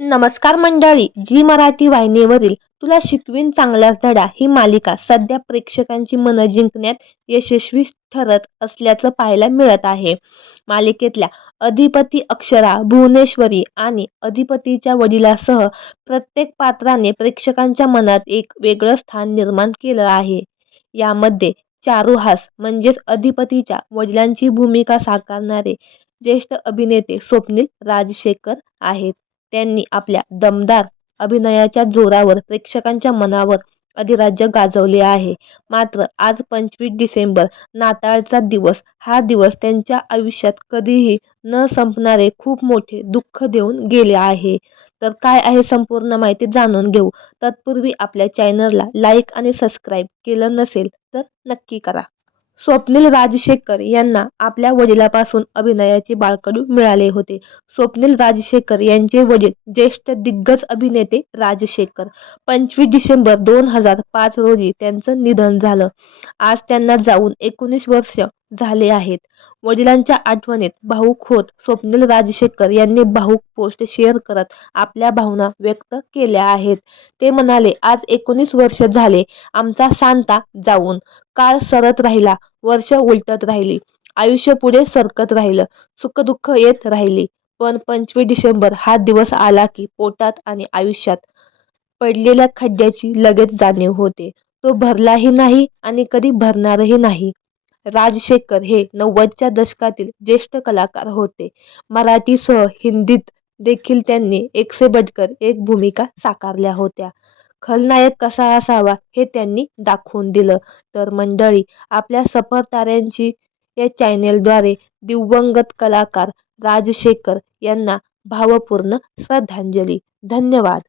नमस्कार मंडळी जी मराठी वाहिनीवरील तुला शिकवीन चांगलाच धडा ही मालिका सध्या प्रेक्षकांची मनं जिंकण्यात यशस्वी ठरत असल्याचं पाहायला मिळत आहे. मालिकेतल्या अधिपती अक्षरा भुवनेश्वरी आणि अधिपतीच्या वडिलांसह प्रत्येक पात्राने प्रेक्षकांच्या मनात एक वेगळं स्थान निर्माण केलं आहे. यामध्ये चारुहास म्हणजेच अधिपतीच्या वडिलांची भूमिका साकारणारे ज्येष्ठ अभिनेते स्वप्नील राजशेखर आहेत. त्यांनी आपल्या दमदार अभिनयाच्या जोरावर प्रेक्षकांच्या मनावर अधिराज्य गाजवले आहे. मात्र आज पंचवीस डिसेंबर नाताळचा दिवस. हा दिवस त्यांच्या आयुष्यात कधीही न संपणारे खूप मोठे दुःख देऊन गेले आहे. तर काय आहे संपूर्ण माहिती जाणून घेऊ. तत्पूर्वी आपल्या चॅनलला लाईक आणि सबस्क्राईब केलं नसेल तर नक्की करा. स्वप्नील राजशेखर यांना आपल्या वडिलापासून अभिनयाचे बाळकडू मिळाले होते. स्वप्नील राजशेखर यांचे वडील ज्येष्ठ दिग्गज अभिनेते राजशेखर. पंचवीस डिसेंबर दोन हजार पाच रोजी त्यांचं निधन झालं. आज त्यांना जाऊन एकोणीस वर्ष झाले आहेत. वडिलांच्या आठवणीत भाऊक होत स्वप्नील राजशेखर यांनी भाऊक पोस्ट शेअर करत आपल्या भावना व्यक्त केल्या आहेत. ते म्हणाले आज एकोणीस वर्ष झाले आमचा सांता जाऊन काळ सरत राहिला वर्ष उलटत राहिली आयुष्य पुढे सरकत राहिलं सुखदुःख येत राहिली. पण पंचवीस डिसेंबर हा दिवस आला की पोटात आणि आयुष्यात पडलेल्या खड्ड्याची लगेच जाणीव होते. तो भरलाही नाही आणि कधी भरणारही नाही. राजशेखर हे नव्वदच्या दशकातील ज्येष्ठ कलाकार होते. मराठीसह हिंदीत देखील त्यांनी एकसे बटकर एक भूमिका साकारल्या होत्या. खलनायक कसा असावा हे त्यांनी दाखवून दिलं. तर मंडळी आपल्या सफर ताऱ्यांची या चॅनेलद्वारे दिवंगत कलाकार राजशेखर यांना भावपूर्ण श्रद्धांजली. धन्यवाद.